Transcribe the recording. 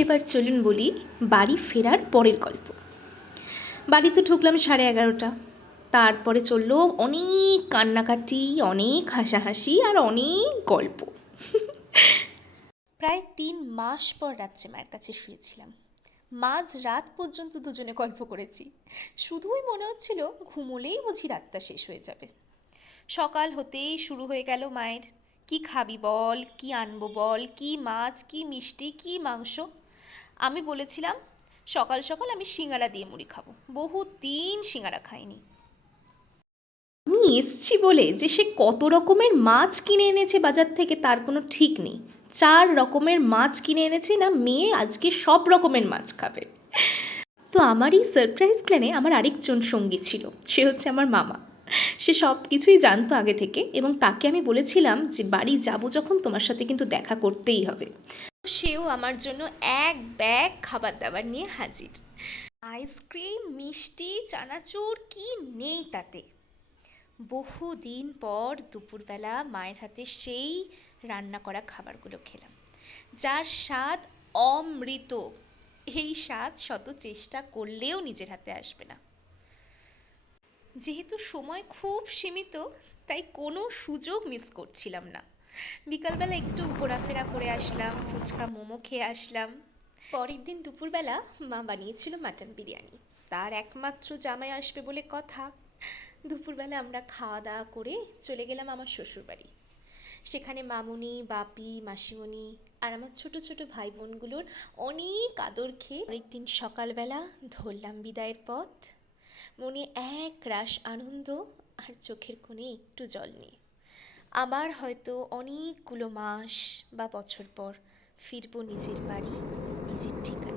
এবার চলুন বলি বাড়ি ফেরার পরের গল্প। বাড়িতে ঢুকলাম 11:30। তারপরে চললো অনেক কান্নাকাটি, অনেক হাসাহাসি আর অনেক গল্প। প্রায় 3 মাস পর রাত্রে মায়ের কাছে শুয়েছিলাম। মাঝ রাত পর্যন্ত দুজনে গল্প করেছি। শুধুই মনে হচ্ছিল ঘুমোলেই বুঝি রাতটা শেষ হয়ে যাবে। সকাল হতেই শুরু হয়ে গেল মায়ের, কি খাবি বল, কি আনবো বল, কি মাছ, কি মিষ্টি, কি মাংস। আমি বলেছিলাম সকাল সকাল আমি সিঙ্গারা দিয়ে মুড়ি খাবো। বহুদিন সিঙ্গারা খাইনি। আমি এসছি বলে যে সে কত রকমের মাছ কিনে এনেছে বাজার থেকে তার কোনো ঠিক নেই। 4 রকমের মাছ কিনে এনেছে না, মেয়ে আজকে সব রকমের মাছ খাবে। তো আমার এই সারপ্রাইজ প্ল্যানে আমার আরেকজন সঙ্গী ছিল, সে হচ্ছে আমার মামা। সে সব কিছুই জানতো আগে থেকে, এবং তাকে আমি বলেছিলাম যে বাড়ি যাব যখন তোমার সাথে কিন্তু দেখা করতেই হবে। সেও আমার জন্য এক ব্যাগ খাবার দাবার নিয়ে হাজির। আইসক্রিম, মিষ্টি, চানাচুর, কি নেই তাতে। বহুদিন পর দুপুরবেলা মায়ের হাতে সেই রান্না করা খাবারগুলো খেলাম, যার স্বাদ অমৃত। এই স্বাদ শত চেষ্টা করলেও নিজের হাতে আসবে না। যেহেতু সময় খুব সীমিত, তাই কোনো সুযোগ মিস করছিলাম না। বিকালবেলা একটু ঘোরাফেরা করে আসলাম, ফুচকা মোমো খেয়ে আসলাম। পরের দিন দুপুরবেলা মা বানিয়েছিল মাটন বিরিয়ানি। তার একমাত্র জামাই আসবে বলে কথা। দুপুরবেলা আমরা খাওয়া দাওয়া করে চলে গেলাম আমার শ্বশুরবাড়ি। সেখানে মামুনি, বাপি, মাসিমণি আর আমার ছোট ছোট ভাই বোনগুলোর অনেক আদর খেয়ে পরের দিন সকালবেলা ধরলাম বিদায়ের পথ। মনে এক রাশ আনন্দ আর চোখের কোণে একটু জল নিয়ে। আবার হয়তো অনেকগুলো মাস বা বছর পর ফিরবো নিজের বাড়ি, নিজের ঠিকানা।